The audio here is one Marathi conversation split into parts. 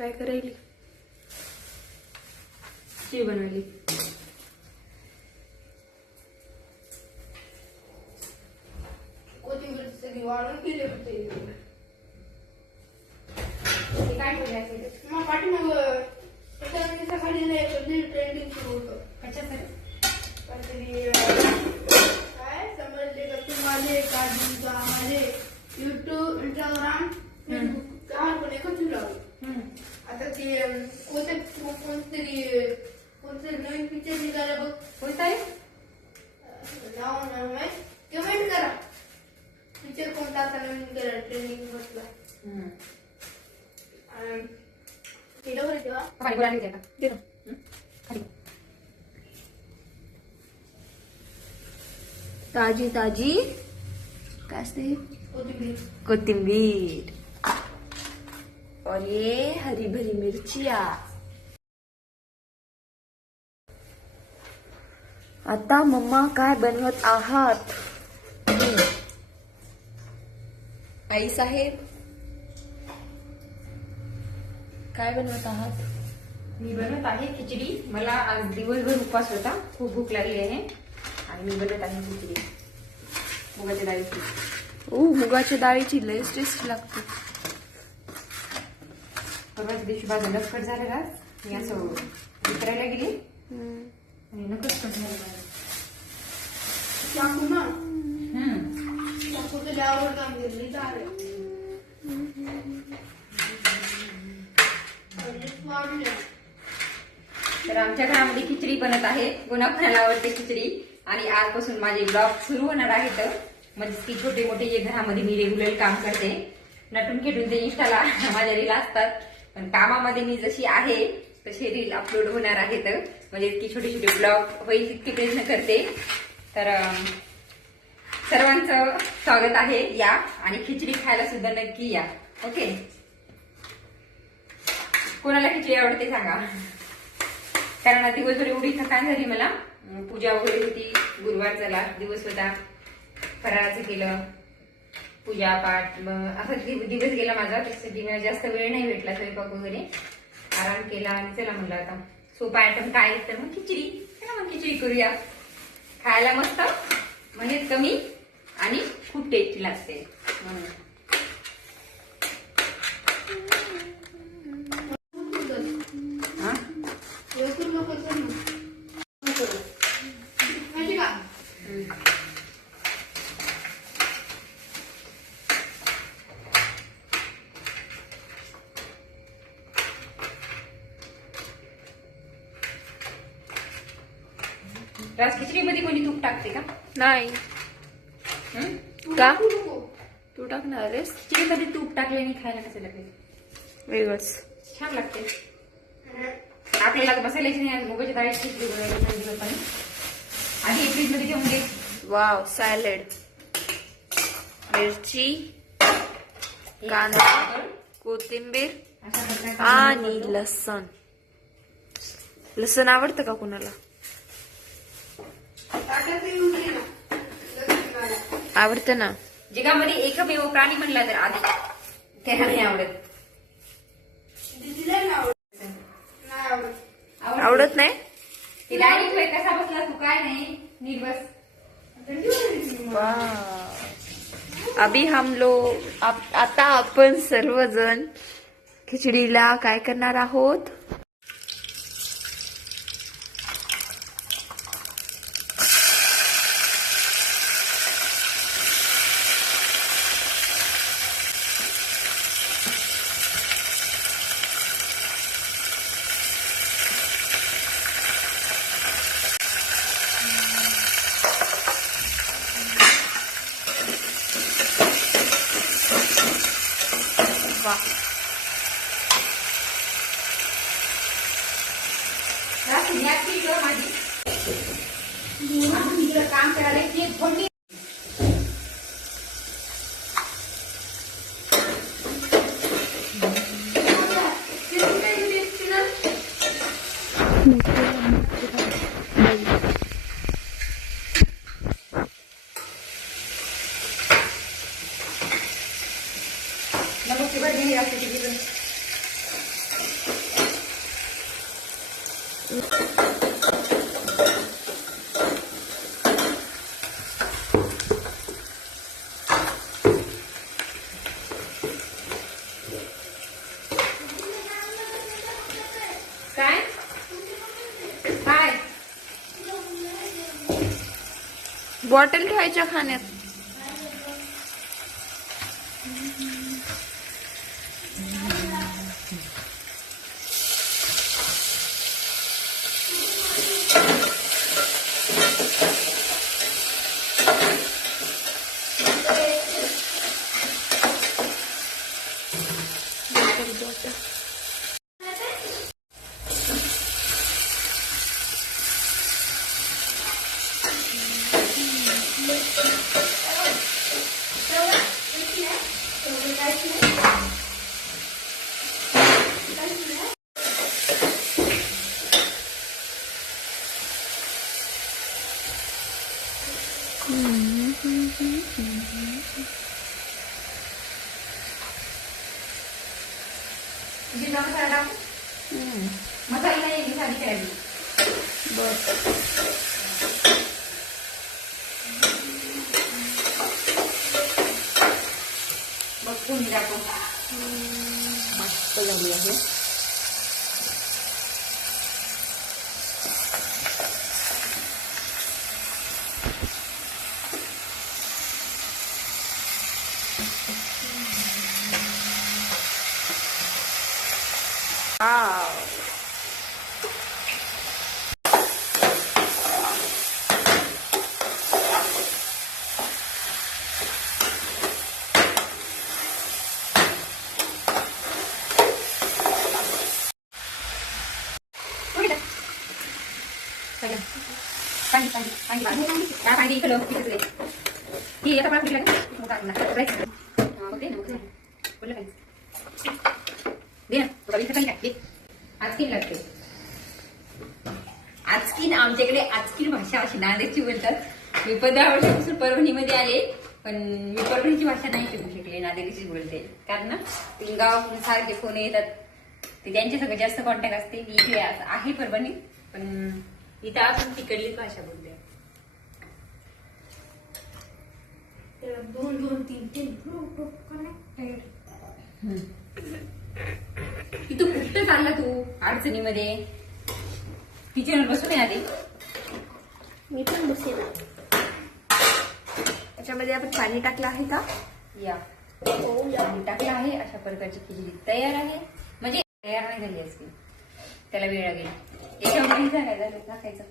काय करायली? खिचडी बनवली. कोथिंबीर सगळी वाळून गेले होते. ते काय ठेवले असेल मग पाठीमाग त्याच्या खाली ट्रेंडिंग सुरू होतं. कशासाठी? काहीतरी काय समजले का तुम्हाला काजू आम्हाला युट्यूब इंस्टाग्राम फेसबुक काय पण एकच लावलं. आता ते कोणतरी नवीन पिक्चर निघाला बघ. कोणता आहे? नाव नाही कमेंट करा. पिक्चर कोणता आता नवीन केला ट्रेनिंग बसला. केलं बरं तेव्हा पाणी बोलायला द्या का? खाली. ताजी ताजी काय असते? कोथिंबीर और ये हरी भरी मिरचिया. आता मम्मा काय बनवत आहात? आई साहेब काय बनवत आहात? मी बनवत आहे खिचडी. मला आज दिवसभर उपवास होता, खूप भूक लागली आहे आणि मी बनवत आहे खिचडी मुगाच्या डाळीची. मुगाच्या डाळीची लय टेस्ट लागते. परवाच्या दिवशी माझा नकट झालं का मी असं विचारायला गेली आणि नकट कट झालं. चाकू ना चाकू तर त्यावर काम घेतली तर आमच्या घरामध्ये खिचडी बनत आहे. कोणाकोणाला आवडते खिचडी. आणि आजपासून माझे ब्लॉग सुरू होणार आहेत. म्हणजे की छोटे मोठे जे घरामध्ये मी रेग्युलर काम करते, नटून खेटून ते इंस्टाला माझ्या रील असतात, पण कामामध्ये मी जशी आहे तसे रील अपलोड होणार आहेत. म्हणजे इतकी छोटे छोटे ब्लॉग होईल इतके प्रयत्न करते. तर सर्वांचं स्वागत आहे. या आणि खिचडी खायला सुद्धा नक्की या. ओके. कोणाला खिचडी आवडते सांगा. कारण दिवसभर एवढी थकान झाली मला. पूजा वगैरे होती, गुरुवारचा लास्ट दिवस होता, फराळाचं केलं, पूजा पाठ, असा दिवस गेला माझा. त्यासाठी मला जास्त वेळ नाही भेटला स्वयंपाक वगैरे. आराम केला आणि चला म्हणलं आता सोपा आयटम काय तर मग खिचडी. चला मग खिचडी करूया. खायला मस्त, म्हणजे कमी आणि खूप टेस्टी लागते म्हणून. राज खिचडीमध्ये कोणी तूप टाकते का? नाही. का तू टाकणार आहेस? खिचडीमध्ये तूप टाकल्याने खायला कसं लागते? वेगळंच छान लागते. आपल्याला मसाल्याची नाही, मुगाच्या डाळीची खिचडी बनवायची पण आधी फ्रीज मध्ये ठेवून दे. वाव. सॅलड, मिरची, कांदा, कोथिंबीर आणि लसण. लसण आवडतं का कुणाला? आवडतं ना. जगामध्ये एकमेव प्राणी म्हणला तर आधी त्याला नाही आवडत. आवडत नाही. ते डायरेक्ट कसा बसला तू काय नाही नीट बस. अभी हम लोग आता आपण सर्वजण खिचडीला काय करणार आहोत? काम करायला फोडणी नमस्ते. काय काय बॉटल ठेवायच्या खाण्यात. जिरा मसाला टाकू. मसाला नाही मी साधी करायची. बघ तुम्ही टाकू. मस्त झाली आहे. पाणी इकडं ही आता पाणी आजकीन लागते. आजकीन आमच्याकडे आजकीन भाषा अशी नांदेडची बोलतात. मी 15 वर्षापासून परभणीमध्ये आले, पण मी परभणीची भाषा नाही शिकू शकले, नांदेडची बोलते. कारण ना तीन गावाकडून सारखे फोन येतात, ते त्यांच्या सगळं जास्त कॉन्टॅक्ट असते. मी इथे आहे परभणी, पण इथं आपण तिकडलीच भाषा बोलते. 2 2 3 3 तू कुठं चालला तू अडचणीमध्ये? किचनवर बसून आली. मी पण बसेल. त्याच्यामध्ये आपण पाणी टाकलं आहे का? या पाणी टाकलं आहे. अशा प्रकारची खिचडी तयार आहे. म्हणजे तयार नाही झाली असती, त्याला वेळ लागेल. याच्यावर झालं टाकायचं.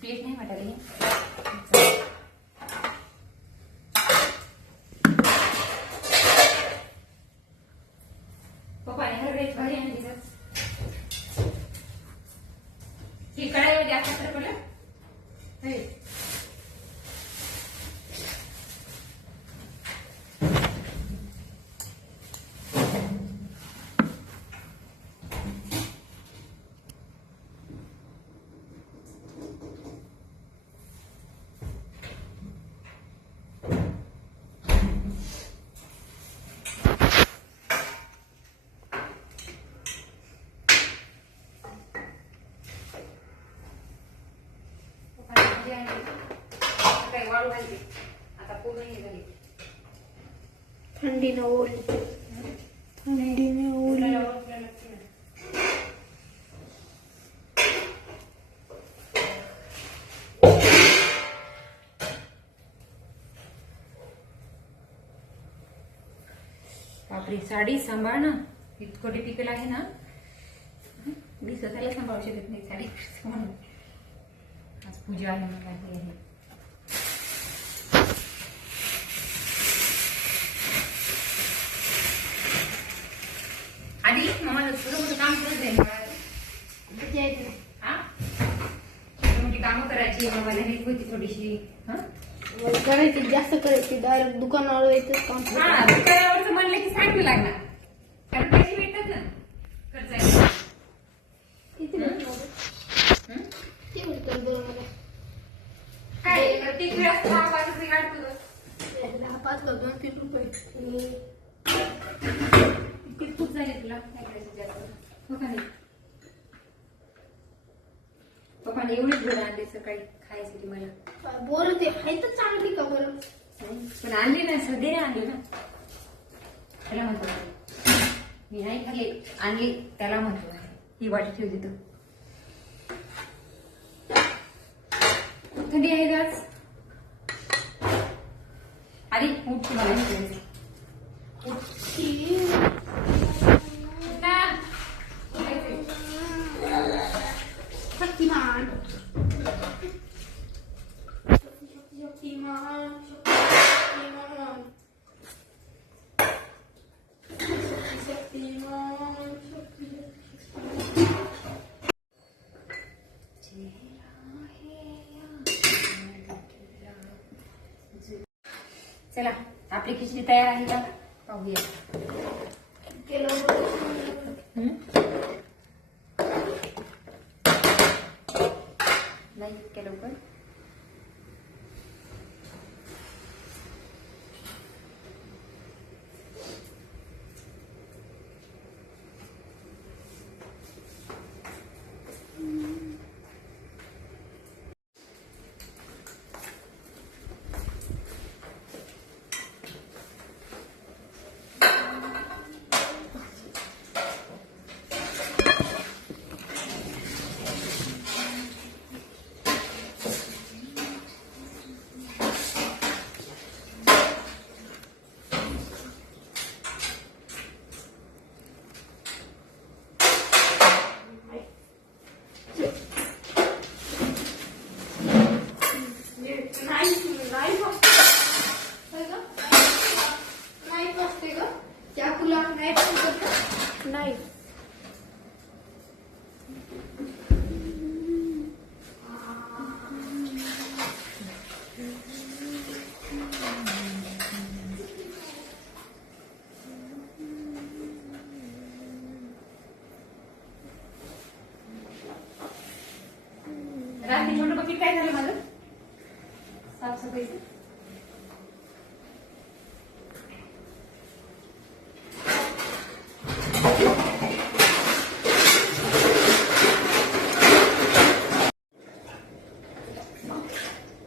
प्लेट नाही वाटायला. पप्पा भारी आहे ही कढाईमध्ये असं पडलं. आता पूर्ण हे झाली. थंडीनं ओली. थंडीने ओली. बापरे, साडी सांभाळ ना. इतकं टिपिकल आहे ना, मी स्वतःला सांभाळू शकत नाही साडी सांभाळून. आज पूजा आहे मला आहे. आधी मला थोडं मोठं काम करत जाईल. हा मोठी कामं करायची. मला हेल्प होती थोडीशी. करायची जास्त करायची. डायरेक्ट दुकानावर यायचं काम. हा दुकानावरचं म्हणलं की सांगू लागणार, कारण पैसे भेटतात ना खर्चायला. किती भेटतात बरं मला? एक वेळा 6 काढतो तो. 10-5 ला 2-3 रुपये. इतकी खूप झाली तुला काय करायचं जास्त हो का नाही. पप्पाने एवढीच घर आणले सकाळी खायसाठी मला. बोर ते आहे तर चांगली का बरं. पण आणली ना सध्या नाही आणली ना त्याला म्हणतो मी नाही खाली आणली त्याला म्हणतो ही वाटी ठेवली तू. थंडी आहे आज आधी उठ मला नाही शक्तिमान चला आपली खिचडी तयार आहे का पाहूया. नाही इतक्या लवकर नाही रात्री छोटं बकेट काय झालं माझं साफसफाईचं.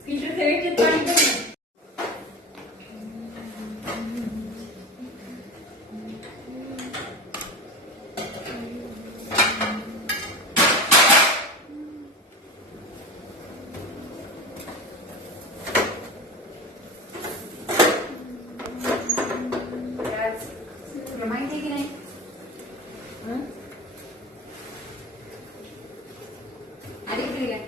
फिल्टरचं वेगळंच पाणी कर ना. तुला माहिती आहे की नाही आधी किती काय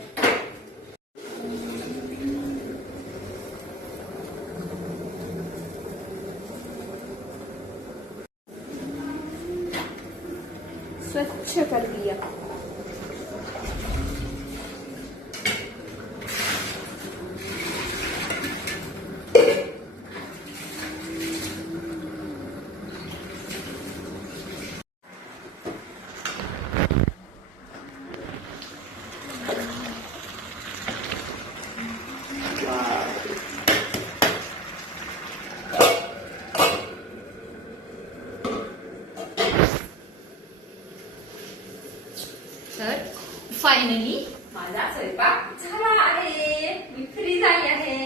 स्वच्छ कर दिया. तर फायनली माझा स्वयंपाक झाला आहे. मी फ्री झाली आहे.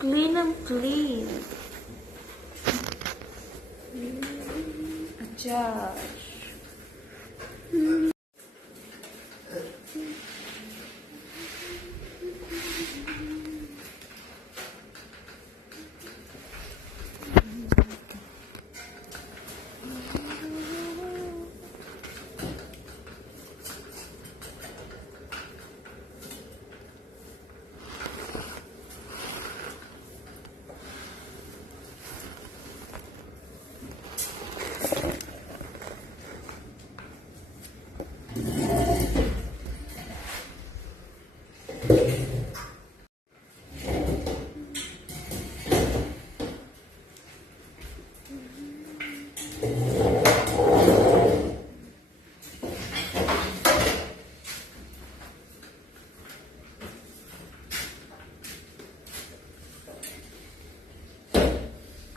Clean and clean. अच्छा.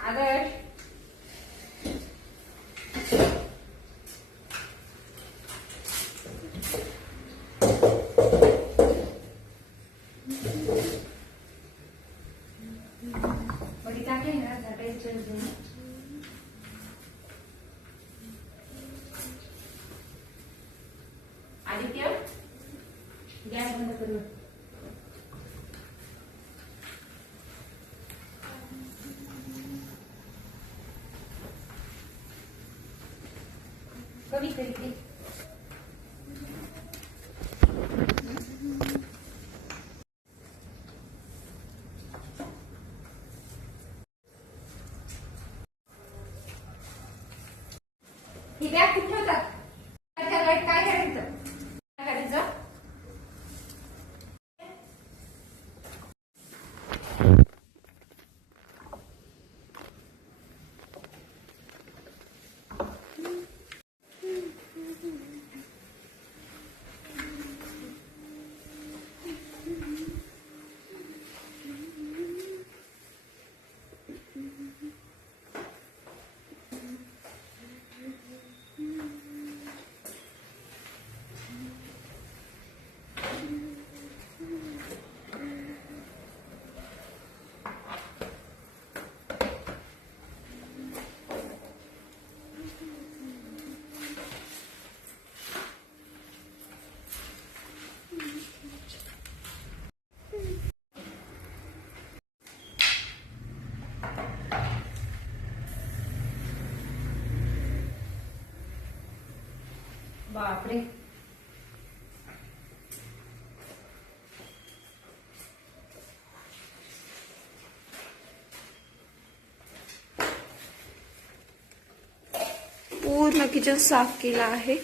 आदर्श बड़ी टाके ना झाटे चल जाए आदित्य गॅस बंद करू कमी करी ही बॅग कुठे ठेवतात काय करायचं काय करायचं बापरे पूर्ण किचन साफ केला आहे.